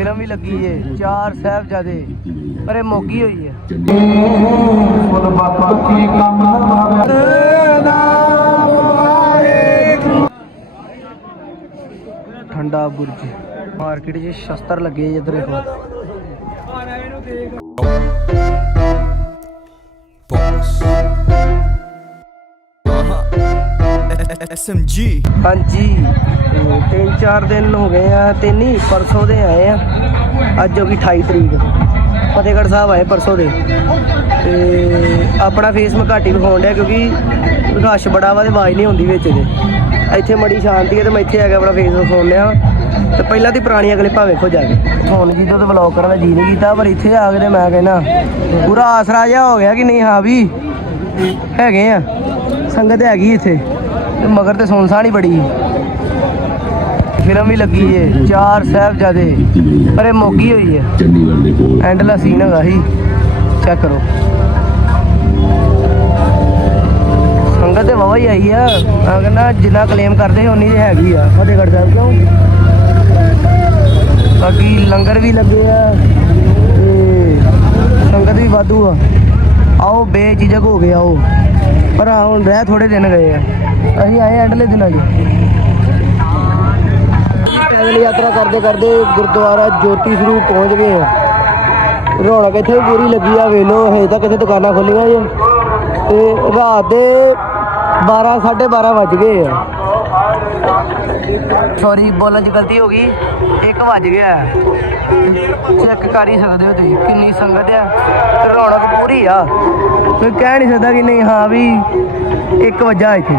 Film ਵੀ ਲੱਗੀ ਏ ਚਾਰ ਸਾਹਿਬਜ਼ਾਦੇ ਪਰ ਇਹ ਮੋਗੀ ਹੋਈ ਹੈ ਠੰਡਾ ਬੁਰਜ। ਮਾਰਕੀਟ 'ਚ ਸ਼ਸਤਰ ਲੱਗੇ ਜਿੱਧਰ ਦੇਖੋ। SMG ਹਾਂਜੀ। ਤਿੰਨ ਚਾਰ ਦਿਨ ਹੋ ਗਏ ਆ ਤੇ ਨਹੀਂ, ਪਰਸੋਂ ਦੇ ਆਏ ਆ। ਅੱਜ ਹੋ ਗਈ 28 ਤਰੀਕ। ਫਤਿਹਗੜ੍ਹ ਸਾਹਿਬ ਆਏ ਪਰਸੋਂ ਦੇ। ਤੇ ਆਪਣਾ ਫੇਸ ਮੈਂ ਘੱਟ ਹੀ ਵਿਖਾਉਣ ਡਿਆ ਕਿਉਂਕਿ ਰਸ਼ ਬੜਾ ਵਾ ਤੇ ਆਵਾਜ਼ ਨਹੀਂ ਆਉਂਦੀ ਵਿੱਚ ਇਹਦੇ। ਇੱਥੇ ਮੜੀ ਸ਼ਾਂਤੀ ਹੈ ਤੇ ਮੈਂ ਇੱਥੇ ਆ ਕੇ ਆਪਣਾ ਫੇਸ ਵਿਖਾਉਣ ਲਿਆ ਤੇ ਪਹਿਲਾਂ ਦੀ ਅਗਲੇ ਭਾਵੇਂ ਖੋ ਜਾ ਕੇ ਹੁਣ ਜੀ ਤੋਂ ਵਲੌਗ ਕਰਨ ਦਾ ਜੀ ਨਹੀਂ ਕੀਤਾ, ਪਰ ਇੱਥੇ ਆ ਕੇ ਤੇ ਮੈਂ ਕਹਿੰਦਾ, ਪੂਰਾ ਆਸਰਾ ਜਿਹਾ ਹੋ ਗਿਆ ਕਿ ਨਹੀਂ, ਹਾਂ ਵੀ ਹੈਗੇ ਆ। ਸੰਗਤ ਹੈਗੀ ਇੱਥੇ। ਤੇ ਮਗਰ ਤੇ ਸੁਨਸਾਨ ਹੀ ਬੜੀ। ਫਿਲਮ ਵੀ ਲੱਗੀ ਏ, ਚਾਰ ਸਾਹਿਬਜ਼ਾਦੇ, ਪਰ ਇਹ ਮੋਗੀ ਹੋਈ ਹੈ ਚੰਡੀਗੜ੍ਹ ਦੇ ਕੋਲ ਐਂਡਲਾ ਸੀਨ ਹੈਗਾ ਸੀ। ਚੈੱਕ ਕਰੋ। ਸੰਗਤ ਤੇ ਵਾਵਾ ਹੀ ਆਈ ਆ। ਮੈਂ ਕਹਿੰਦਾ ਜਿੰਨਾ ਕਲੇਮ ਕਰਦੇ ਉਨੀ ਤੇ ਹੈਗੀ ਆ। ਫਤਿਹਗੜ੍ਹ ਸਾਹਿਬ ਕਿਉਂ? ਬਾਕੀ ਲੰਗਰ ਵੀ ਲੱਗੇ ਆ ਤੇ ਸੰਗਤ ਵੀ ਵਾਧੂ ਆ। ਆਓ, ਬੇਝਿਜਕ ਹੋ ਗਿਆ ਉਹ ਪਰ ਆ ਹੁਣ ਰਹਿ ਥੋੜੇ ਦਿਨ ਗਏ ਆ। ਅਸੀਂ ਆਏ ਐਂਡਲੇ ਦਿਨਾਂ 'ਚ ਪੈਦਲ ਯਾਤਰਾ ਕਰਦੇ ਕਰਦੇ ਗੁਰਦੁਆਰਾ ਜੋਤੀ ਸਰੂਪ ਪਹੁੰਚ ਗਏ ਆ। ਰੌਣਕ ਇੱਥੇ ਪੂਰੀ ਲੱਗੀ ਆ ਵੇਲੋ ਹਜੇ ਤੱਕ ਇੱਥੇ ਦੁਕਾਨਾਂ ਖੁੱਲੀਆਂ ਜੀ। ਤੇ ਰਾਤ ਦੇ 12 12:30 ਵੱਜ ਗਏ ਆ। ਸੌਰੀ ਬੋਲਣ 'ਚ ਗਲਤੀ ਹੋ ਗਈ। 1 ਵੱਜ ਗਿਆ ਚੈੱਕ ਕਰ ਹੀ ਸਕਦੇ ਹੋ ਤੁਸੀਂ, ਕਿੰਨੀ ਸੰਗਤ ਆ। ਤੇ ਰੌਣਕ ਪੂਰੀ ਆ। ਕੋਈ ਕਹਿ ਨਹੀਂ ਸਕਦਾ ਕਿ ਨਹੀਂ, ਹਾਂ ਵੀ 1 ਵਜਾ ਇੱਥੇ।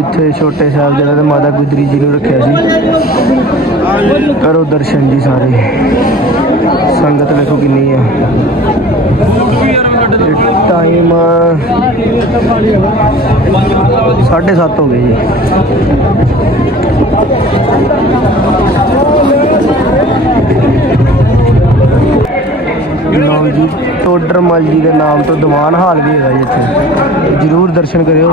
ਜਿੱਥੇ ਛੋਟੇ ਸਾਹਿਬਜ਼ਾਦੇ ਤੇ ਮਾਤਾ ਗੁਜਰੀ ਜੀ ਨੂੰ ਰੱਖਿਆ ਸੀ। ਕਰੋ ਦਰਸ਼ਨ ਜੀ ਸਾਰੇ। ਸੰਗਤ ਵੇਖੋ ਕਿੰਨੀ ਹੈ ਟਾਈਮ 7:30 ਹੋ ਗਏ ਜੀ। ਲਓ ਜੀ ਟੋਡਰ ਮਲ ਜੀ ਦੇ ਨਾਮ ਤੋਂ ਦੀਵਾਨ ਹਾਲ ਵੀ ਹੈਗਾ ਜੀ ਇੱਥੇ। ਜਰੂਰ ਦਰਸ਼ਨ ਕਰਿਓ।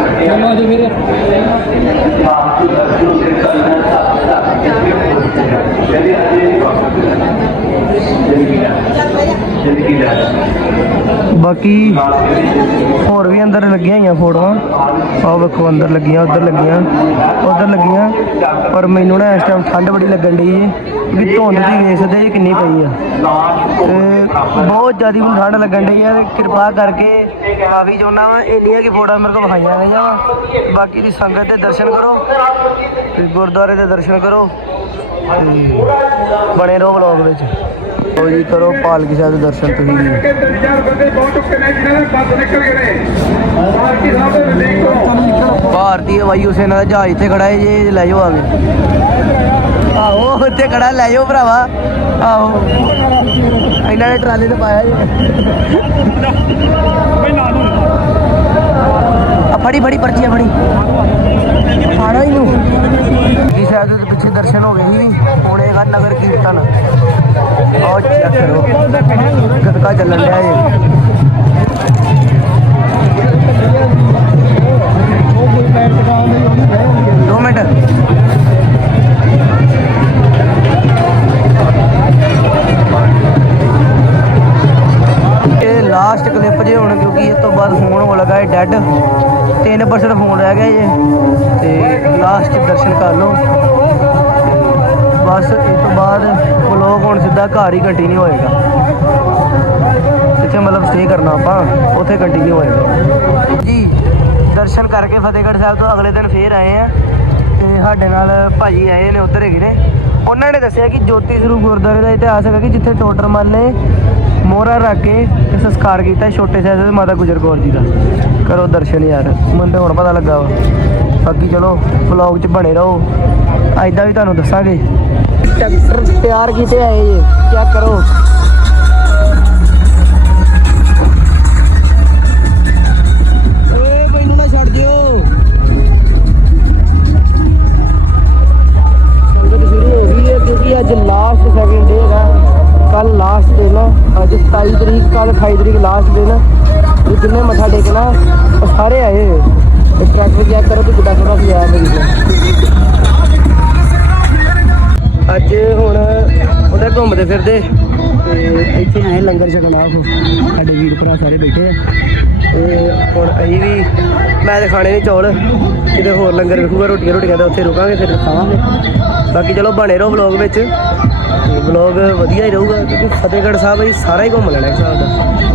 Jadi kita, jadi kita. ਬਾਕੀ ਹੋਰ ਵੀ ਅੰਦਰ ਲੱਗੀਆਂ ਹੋਈਆਂ ਫੋਟੋਆਂ। ਆਹ ਵੇਖੋ, ਅੰਦਰ ਲੱਗੀਆਂ, ਉੱਧਰ ਲੱਗੀਆਂ ਉੱਧਰ ਲੱਗੀਆਂ। ਪਰ ਮੈਨੂੰ ਨਾ ਇਸ ਟਾਈਮ ਠੰਡ ਬੜੀ ਲੱਗਣ ਡਈ ਏ। ਵੀ ਧੁੰਦ ਦੀ ਵੇਖ ਜੀ ਕਿੰਨੀ ਪਈ ਆ। ਤੇ ਬਹੁਤ ਜ਼ਿਆਦਾ ਮੈਨੂੰ ਠੰਡ ਲੱਗਣ ਡਈ ਆ ਕਿਰਪਾ ਕਰਕੇ ਕਾਫੀ ਚਾਹੁੰਦਾ ਵਾ ਇੰਨੀਆਂ ਕੀ ਫੋਟੋਆਂ ਮੇਰੇ ਕੋਲ ਵਿਖਾਈਆਂ ਗਈਆਂ ਵਾ। ਬਾਕੀ ਦੀ ਸੰਗਤ ਦੇ ਦਰਸ਼ਨ ਕਰੋ ਤੇ ਗੁਰਦੁਆਰੇ ਦੇ ਦਰਸ਼ਨ ਕਰੋ ਤੇ ਬਣੇ ਰਹੋ ਵਲੌਗ ਵਿੱਚ। ਲਓ ਜੀ, ਕਰੋ ਪਾਲਕੀ ਸਾਹਿਬ ਦੇ ਦਰਸ਼ਨ ਤੁਸੀਂ ਵੀ। ਭਾਰਤੀ ਵਾਯੂ ਸੈਨਾ ਦਾ ਜਹਾਜ਼ ਇੱਥੇ ਖੜਾ ਹੈ ਜੀ, ਲੈ ਜਾਓ ਆ ਕੇ। ਆਹੋ, ਉੱਥੇ ਖੜਾ, ਲੈ ਜਾਓ ਭਰਾਵਾ। ਆਹੋ। ਇਹਨਾਂ ਨੇ ਟਰਾਲੇ ਤੇ ਪਾਇਆ ਜੀ। ਆ ਫੜੀ ਫੜੀ ਪਰਚੀ ਆ ਫੜੀ। ਫਾੜਾ ਇਹਨੂੰ ਜੀ ਸਾਹਿਬ ਦੇ ਪਿੱਛੇ ਦਰਸ਼ਨ ਹੋ ਗਏ ਸੀ। ਹੁਣ ਇਹ ਨਗਰ ਕੀਰਤਨ। ਆਓ ਚੈੱਕ ਕਰੋ। ਗਤਕਾ ਚੱਲਣ ਡਿਆ ਜੀ। ਦੋ ਮਿੰਟ। ਇਹ ਲਾਸਟ ਕਲਿੱਪ ਜੇ ਹੁਣ, ਕਿਉਂਕਿ ਇਸ ਤੋਂ ਬਾਅਦ ਫੋਨ ਹੋ ਲਗਾ ਹੈ ਡੈਡ 3% ਫੋਨ ਰਹਿ ਗਿਆ ਜੇ। ਤੇ ਲਾਸਟ ਦਰਸ਼ਨ ਕਰ ਲਓ। ਬਸ ਇਸ ਤੋਂ ਬਾਅਦ ਵਲੋਗ ਵਲੌਗ ਹੁਣ ਸਿੱਧਾ ਘਰ ਹੀ ਕੰਟੀਨਿਊ ਹੋਏਗਾ। ਜਿੱਥੇ ਮਤਲਬ ਸਟੇ ਕਰਨਾ ਆਪਾਂ, ਉੱਥੇ ਕੰਟੀਨਿਊ ਹੋਏਗਾ। ਜੀ, ਦਰਸ਼ਨ ਕਰਕੇ ਫਤਿਹਗੜ੍ਹ ਸਾਹਿਬ ਤੋਂ ਅਗਲੇ ਦਿਨ ਫੇਰ ਆਏ ਆ। ਤੇ ਸਾਡੇ ਨਾਲ ਭਾਜੀ ਆਏ ਨੇ, ਉੱਧਰ ਹੈਗੇ ਨੇ। ਉਹਨਾਂ ਨੇ ਦੱਸਿਆ ਕਿ ਜੋਤੀ ਸਰੂਪ ਗੁਰਦੁਆਰੇ ਦਾ ਇਤਿਹਾਸ ਹੈਗਾ ਕਿ ਜਿੱਥੇ ਟੋਟਰ ਮੱਲ ਨੇ ਮੋਹਰਾ ਰੱਖ ਕੇ ਤੇ ਸੰਸਕਾਰ ਕੀਤਾ ਛੋਟੇ ਸਾਹਿਬ ਮਾਤਾ ਗੁਜਰ ਕੌਰ ਜੀ ਦਾ। ਕਰੋ ਦਰਸ਼ਨ ਯਾਰ ਮੈਨੂੰ ਤੇ ਹੁਣ ਪਤਾ ਲੱਗਾ ਵਾ। ਬਾਕੀ ਚਲੋ ਵਲੌਗ 'ਚ ਬਣੇ ਰਹੋ। ਐਦਾਂ ਵੀ ਤੁਹਾਨੂੰ ਦੱਸਾਂਗੇ। ਟਰੈਕਟਰ ਤਿਆਰ ਕੀਤੇ ਆਏ ਜੇ ਚੈੱਕ ਕਰੋ? ਕੱਲ ਲਾਸਟ ਦਿਨ, ਅੱਜ 27 ਤਰੀਕ ਕੱਲ 28 ਤਰੀਕ ਲਾਸਟ ਦਿਨ, ਇਹ ਜਿੰਨੇ ਮੱਥਾ ਟੇਕਣਾ, ਉਹ ਸਾਰੇ ਆਏ ਹੋਏ। ਤੇ ਟਰੈਕਟਰ ਚੈੱਕ ਕਰੋ ਕਿ ਕਿੱਦਾਂ ਖੜਾ ਸੀ ਆ ਮੇਰੀ ਅੱਜ ਹੁਣ ਉਹਦੇ ਘੁੰਮਦੇ ਫਿਰਦੇ। ਤੇ ਇੱਥੇ ਆਏ ਲੰਗਰ ਛਕਣ ਆਪ। ਸਾਡੇ ਵੀਰ ਭਰਾ ਸਾਰੇ ਬੈਠੇ ਆ। ਤੇ ਹੁਣ ਅਸੀਂ ਵੀ, ਮੈਂ ਤੇ ਖਾਣੇ ਨਹੀਂ ਚੌਲ। ਕਿਤੇ ਹੋਰ ਲੰਗਰ ਵੇਖੂਗਾ, ਰੋਟੀਆਂ ਰੋਟੀਆਂ ਤਾਂ ਉੱਥੇ ਰੁਕਾਂਗੇ, ਫਿਰ ਖਾਵਾਂਗੇ। ਬਾਕੀ ਚਲੋ ਬਣੇ ਰਹੋ ਵਲੌਗ ਵਿੱਚ। ਵਲੌਗ ਵਧੀਆ ਹੀ ਰਹੂਗਾ, ਕਿਉਂਕਿ ਫਤਿਹਗੜ੍ਹ ਸਾਹਿਬ ਅਸੀਂ ਸਾਰਾ ਹੀ ਘੁੰਮ ਲੈਣਾ ਇਸ ਹਿਸਾਬ ਦਾ।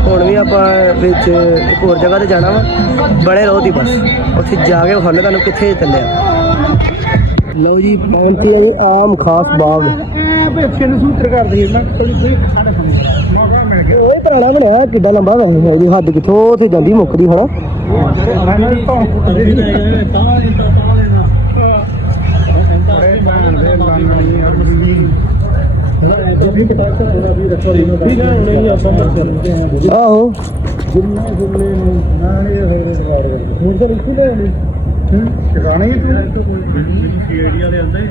ਹੁਣ ਵੀ ਆਪਾਂ ਵਿੱਚ ਇੱਕ ਹੋਰ ਜਗ੍ਹਾ ਤੇ ਜਾਣਾ ਵਾ ਬੜੇ ਰਹੋ ਦੀ ਬਸ। ਉੱਥੇ ਜਾ ਕੇ ਵਿਖਾਉਂਦੇ ਤੁਹਾਨੂੰ ਕਿੱਥੇ ਚੱਲਿਆ। ਲਓ ਜੀ, ਪਹੁੰਚੀ ਹੈ ਆਮ ਖਾਸ ਬਾਗ। ਬੱਚੇ ਨੂੰ ਸੂਤਰ ਕਰਦੇ ਨਾ ਕੋਈ ਕੋਈ ਖਾਣਾ ਮੌਕਾ ਮਿਲ ਗਿਆ ਓਏ ਪੁਰਾਣਾ ਬਣਿਆ, ਕਿੱਡਾ ਲੰਬਾ ਵੈਸੇ ਇਹਦੀ ਹੱਦ ਕਿੱਥੋਂ ਉੱਥੇ ਜਾਂਦੀ ਮੁੱਕਦੀ ਹਨਾ ਮੈਂ ਤਾਂ ਬੜੇ ਬਾਣ ਦੇ ਲਾਣਾ ਨਹੀਂ ਔਰ ਵੀ ਵੀ ਪਤਾ ਥੋੜਾ ਵੀ ਰੱਖੋ ਇਹਨੂੰ ਠੀਕ ਹੈ ਹੁਣ ਇਹ ਆਪਾਂ ਮਰ ਚੱਲਦੇ ਹਾਂ ਆਹੋ। ਜਿੰਨਾ ਜੁਮਲੇ ਨੂੰ ਨਾ ਇਹ ਹੋਰੇ ਸਵਾਰ ਕਰਦੇ ਹੁਣ ਤਾਂ। ਲਿਖੂ ਲੈ ਨਹੀਂ ਟਿਕਾਣੇ ਹੀ ਤੂੰ। ਏਰੀਆ ਦੇ ਅੰਦਰ